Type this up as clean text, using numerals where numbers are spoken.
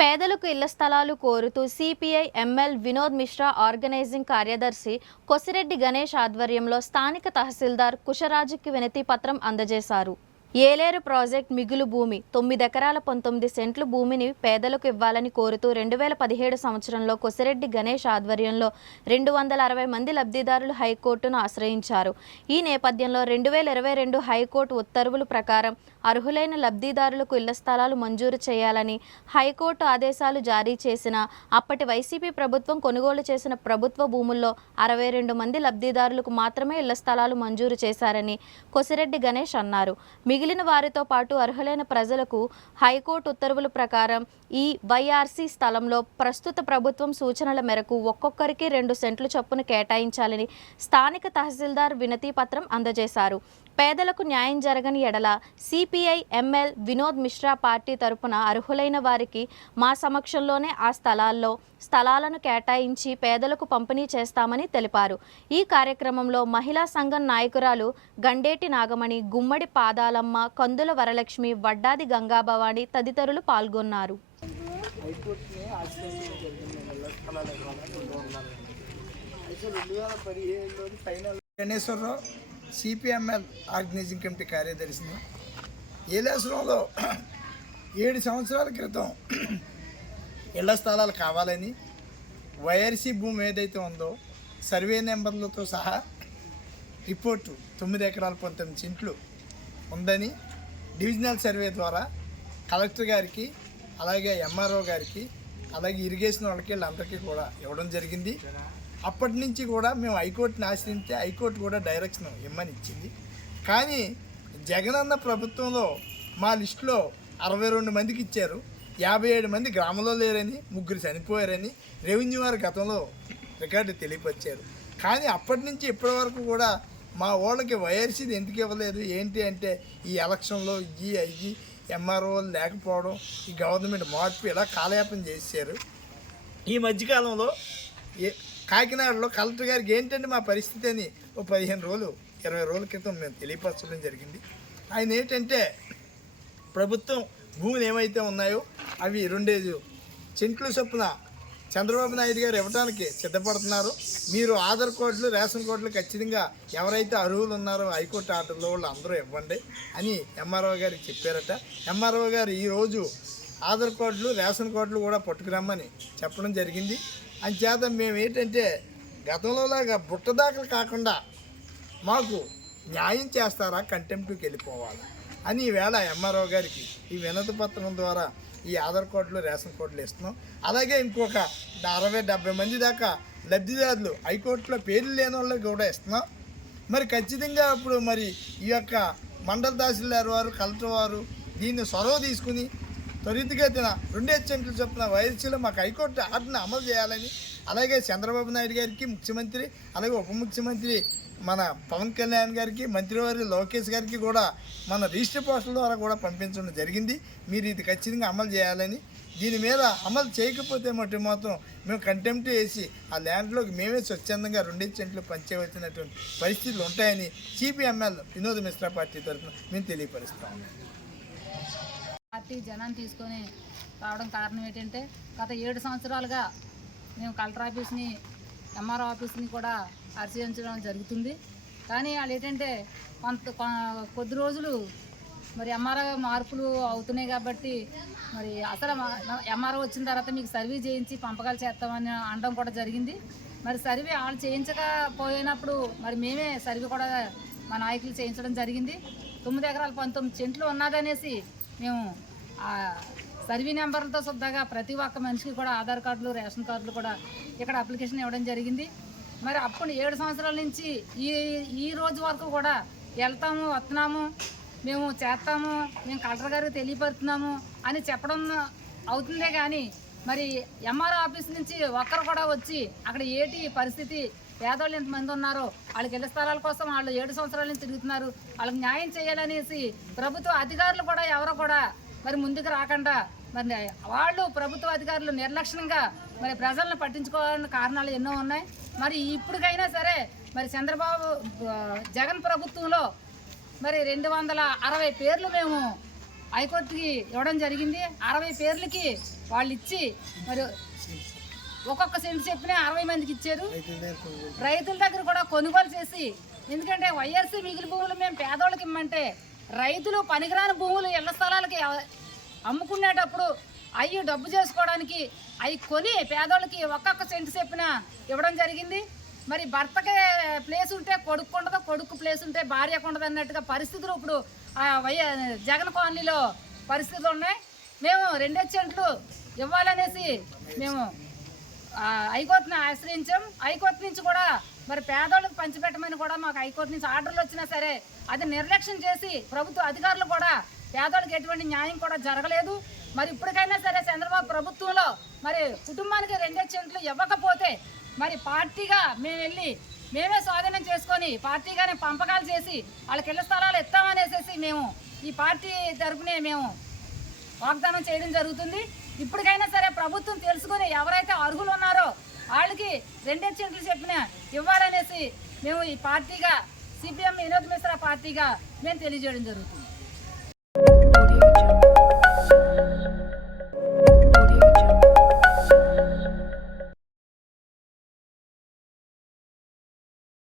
పేదలకు ఇళ్ల స్థలాలు కోరుతూ CPI ML Vinod Mishra organising కార్యదర్శి కొసిరెడ్డి గణేష్ ఆధ్వర్యంలో స్థానిక తహసీల్దార్ కుషరాజుకి వినతి పత్రం అందజేశారు. ఏలేరు ప్రాజెక్ట్ మిగులు భూమి 9 ఎకరాల 19 సెంట్లు భూమిని పేదలకు ఇవ్వాలని కోరుతూ 2017 సంవత్సరంలో కొసిరెడ్డి గణేష్ ఆధ్వర్యంలో 260 మంది లబ్ధిదారులు హైకోర్టును ఆశ్రయించారు. ఈ నేపథ్యంలో 2022 హైకోర్టు ఉత్తర్వుల ప్రకారం అర్హులైన లబ్ధిదారులకు ఇళ్ల స్థలాలు మంజూరు చేయాలని హైకోర్టు ఆదేశాలు జారీ చేసిన అప్పటి వైసీపీ ప్రభుత్వం కొనుగోలు చేసిన ప్రభుత్వ భూముల్లో 62 మంది లబ్ధిదారులకు మాత్రమే ఇళ్ల స్థలాలు మంజూరు చేశారని కొసిరెడ్డి గణేష్ అన్నారు. మిగిలిన వారితో పాటు అర్హులైన ప్రజలకు హైకోర్టు ఉత్తర్వుల ప్రకారం ఈ వైఆర్సీ స్థలంలో ప్రస్తుత ప్రభుత్వం సూచనల మేరకు ఒక్కొక్కరికి 2 సెంట్లు చొప్పున కేటాయించాలని స్థానిక తహసీల్దార్ వినతి పత్రం అందజేశారు. పేదలకు న్యాయం జరగని ఎడల CPI ML Vinod Mishra party తరపున అర్హులైన వారికి మా సమక్షంలోనే ఆ స్థలాలను కేటాయించి పేదలకు పంపిణీ చేస్తామని తెలిపారు. ఈ కార్యక్రమంలో మహిళా సంఘం నాయకురాలు గండేటి నాగమణి, గుమ్మడి పాదాలమ్మ, కందుల వరలక్ష్మి, వడ్డాది గంగాభవాని తదితరులు పాల్గొన్నారు. సిపిఎంఎల్ ఆర్గనైజింగ్ కమిటీ కార్యదర్శిని. ఏలేశ్వరంలో 7 సంవత్సరాల క్రితం ఇళ్ల స్థలాలు కావాలని వైఆర్సీ భూమి ఏదైతే ఉందో సర్వే నెంబర్లతో సహా రిపోర్టు 9 ఎకరాల 19 సెంట్లు ఉందని డివిజనల్ సర్వే ద్వారా కలెక్టర్ గారికి, అలాగే ఎంఆర్ఓ గారికి, అలాగే ఇరిగేషన్ వాళ్ళకి వీళ్ళందరికీ కూడా ఇవ్వడం జరిగింది. అప్పటి నుంచి కూడా మేము హైకోర్టుని ఆశ్రయిస్తే హైకోర్టు కూడా డైరెక్షన్ ఇమ్మని ఇచ్చింది. కానీ జగనన్న ప్రభుత్వంలో మా లిస్టులో 62 మందికి ఇచ్చారు. 57 మంది గ్రామంలో లేరని, 3 చనిపోయారని రెవెన్యూ వారి గతంలో రికార్డు తెలియపరిచారు. కానీ అప్పటి నుంచి ఇప్పటి వరకు కూడా మా వాళ్ళకి వైఆర్సీది ఎందుకు ఇవ్వలేదు ఏంటి అంటే ఈ ఎలక్షన్లో అయ్యి ఎంఆర్ఓలు లేకపోవడం, ఈ గవర్నమెంట్ మార్పు ఇలా కాలయాపన చేశారు. ఈ మధ్యకాలంలో కాకినాడలో కలెక్టర్ గారికి ఏంటంటే మా పరిస్థితి అని 15 రోజులు 20 రోజుల క్రితం మేము తెలియపరచడం జరిగింది. ఆయన ఏంటంటే ప్రభుత్వం భూములు ఏమైతే ఉన్నాయో అవి 2 సెంట్లు చొప్పున చంద్రబాబు నాయుడు గారు ఇవ్వడానికి సిద్ధపడుతున్నారు. మీరు ఆధార్ కార్డులు, రేషన్ కార్డులు ఖచ్చితంగా ఎవరైతే అర్హులు ఉన్నారో హైకోర్టు ఆర్డర్లో వాళ్ళు అందరూ ఇవ్వండి అని ఎంఆర్ఓ గారికి చెప్పారట. ఎంఆర్ఓ గారు ఈరోజు ఆధార్ కార్డులు, రేషన్ కార్డులు కూడా పట్టుకురమ్మని చెప్పడం జరిగింది. అంచేత మేము ఏంటంటే గతంలోలాగా బుట్టదాఖలు కాకుండా మాకు న్యాయం చేస్తారా, కంటెంప్ట్కి వెళ్ళిపోవాలి అని ఈవేళ ఎంఆర్ఓ గారికి ఈ వినతి పత్రం ద్వారా ఈ ఆధార్ కార్డులు, రేషన్ కార్డులు ఇస్తున్నాం. అలాగే ఇంకొక 60-70 మంది దాకా లబ్ధిదారులు హైకోర్టులో పేర్లు లేని వాళ్ళకి కూడా ఇస్తున్నాం. మరి ఖచ్చితంగా ఇప్పుడు మరి ఈ యొక్క మండల తహసీల్దార్ వారు, కలెక్టర్ వారు దీన్ని చొరవ తీసుకుని త్వరితగతిన 2 సెంట్లు చొప్పున వైఎస్సీలో మాకు హైకోర్టు ఆర్డర్ని అమలు చేయాలని, అలాగే చంద్రబాబు నాయుడు గారికి ముఖ్యమంత్రి, అలాగే ఉప ముఖ్యమంత్రి మన పవన్ కళ్యాణ్ గారికి, మంత్రివారి లోకేష్ గారికి కూడా మన రిజిస్టర్ పోస్టుల ద్వారా కూడా పంపించడం జరిగింది. మీరు ఇది ఖచ్చితంగా అమలు చేయాలని, దీని మీద అమలు చేయకపోతే మాత్రం మేము కంటెంప్ట్ చేసి ఆ ల్యాండ్లోకి మేమే స్వచ్ఛందంగా 2 సెంట్లు పంచేవలసినటువంటి పరిస్థితులు ఉంటాయని సిపిఎంఎల్ వినోద్ మిశ్రా పార్టీ తరఫున మేము తెలియపరుస్తాము. పార్టీ జనాన్ని తీసుకొని రావడం కారణం ఏంటంటే గత 7 సంవత్సరాలుగా మేము కలెక్టర్ ఆఫీస్ని, ఎంఆర్ఓ ఆఫీస్ని కూడా పరిశీలించడం జరుగుతుంది. కానీ వాళ్ళు ఏంటంటే కొద్ది రోజులు మరి ఎంఆర్ఓ మార్పులు అవుతున్నాయి కాబట్టి మరి అసలు ఎంఆర్ఓ వచ్చిన తర్వాత మీకు సర్వే చేయించి పంపకాలు చేస్తామని అనడం కూడా జరిగింది. మరి సర్వే వాళ్ళు చేయించకపోయినప్పుడు మరి మేమే సర్వే కూడా మా నాయకులు చేయించడం జరిగింది. 9 ఎకరాల 19 సెంట్లు ఉన్నదనేసి మేము సర్వీ నెంబర్లతో శుద్ధంగా ప్రతి ఒక్క మనిషికి కూడా ఆధార్ కార్డులు, రేషన్ కార్డులు కూడా ఇక్కడ అప్లికేషన్ ఇవ్వడం జరిగింది. మరి అప్పుడు 7 సంవత్సరాల నుంచి ఈ రోజు వరకు కూడా వెళ్తాము, వస్తున్నాము, మేము చేస్తాము, మేము కలెక్టర్ గారికి తెలియపరుస్తున్నాము అని చెప్పడం అవుతుందే కానీ మరి ఎంఆర్ఓ ఆఫీస్ నుంచి ఒక్కరు కూడా వచ్చి అక్కడ ఏటి పరిస్థితి, పేదవాళ్ళు ఎంతమంది ఉన్నారో వాళ్ళకి ఇళ్ల స్థలాల కోసం వాళ్ళు 7 సంవత్సరాల నుంచి తిరుగుతున్నారు, వాళ్ళకి న్యాయం చేయాలనేసి ప్రభుత్వ అధికారులు కూడా ఎవరో కూడా మరి ముందుకు రాకుండా మరి వాళ్ళు ప్రభుత్వ అధికారులు నిర్లక్ష్యంగా మరి ప్రజలను పట్టించుకోవాలని కారణాలు ఎన్నో ఉన్నాయి. మరి ఇప్పటికైనా సరే మరి జగన్ ప్రభుత్వంలో మరి 260 పేర్లు మేము హైకోర్టుకి ఇవ్వడం జరిగింది. 60 పేర్లకి వాళ్ళు ఇచ్చి మరి ఒక్కొక్క సెంటు చెప్పిన 60 మందికి ఇచ్చారు. రైతుల దగ్గర కూడా కొనుగోలు చేసి, ఎందుకంటే వైఎస్సీ మిగిలి భూములు మేము పేదోళ్ళకి ఇమ్మంటే రైతులు పనికిరాని భూములు ఇళ్ల స్థలాలకి అమ్ముకునేటప్పుడు అవి డబ్బు చేసుకోవడానికి అవి కొని పేదోళ్ళకి ఒక్కొక్క సెంటు చెప్పిన ఇవ్వడం జరిగింది. మరి భర్తకి ప్లేస్ ఉంటే కొడుకు ఉండదు, కొడుకు ప్లేస్ ఉంటే భార్యకు ఉండదు అన్నట్టుగా పరిస్థితులు ఇప్పుడు జగన్ కాలనీలో పరిస్థితులు ఉన్నాయి. మేము 2 సెంట్లు ఇవ్వాలనేసి మేము హైకోర్టుని ఆశ్రయించాం. హైకోర్టు నుంచి కూడా మరి పేదోళ్ళకి పంచిపెట్టమని కూడా మాకు హైకోర్టు నుంచి ఆర్డర్లు వచ్చినా సరే అది నిర్లక్ష్యం చేసి ప్రభుత్వ అధికారులు కూడా పేదోళ్ళకి ఎటువంటి న్యాయం కూడా జరగలేదు. మరి ఇప్పటికైనా సరే చంద్రబాబు ప్రభుత్వంలో మరి కుటుంబానికి 2 సెంట్లు ఇవ్వకపోతే మరి పార్టీగా మేము వెళ్ళి మేమే స్వాధీనం చేసుకొని పార్టీగానే పంపకాలు చేసి వాళ్ళకి ఇళ్ల స్థలాలు ఇస్తామనేసి మేము ఈ పార్టీ తరఫునే మేము వాగ్దానం చేయడం జరుగుతుంది. ఇప్పటికైనా సరే ప్రభుత్వం తెలుసుకొని ఎవరైతే అర్హులు ఉన్నారో వాళ్ళకి 2 సెంట్లు చెప్పిన ఇవ్వాలనేసి మేము ఈ పార్టీగా సిపిఎం వినోద్ మిశ్రా పార్టీగా మేము తెలియజేయడం జరుగుతుంది.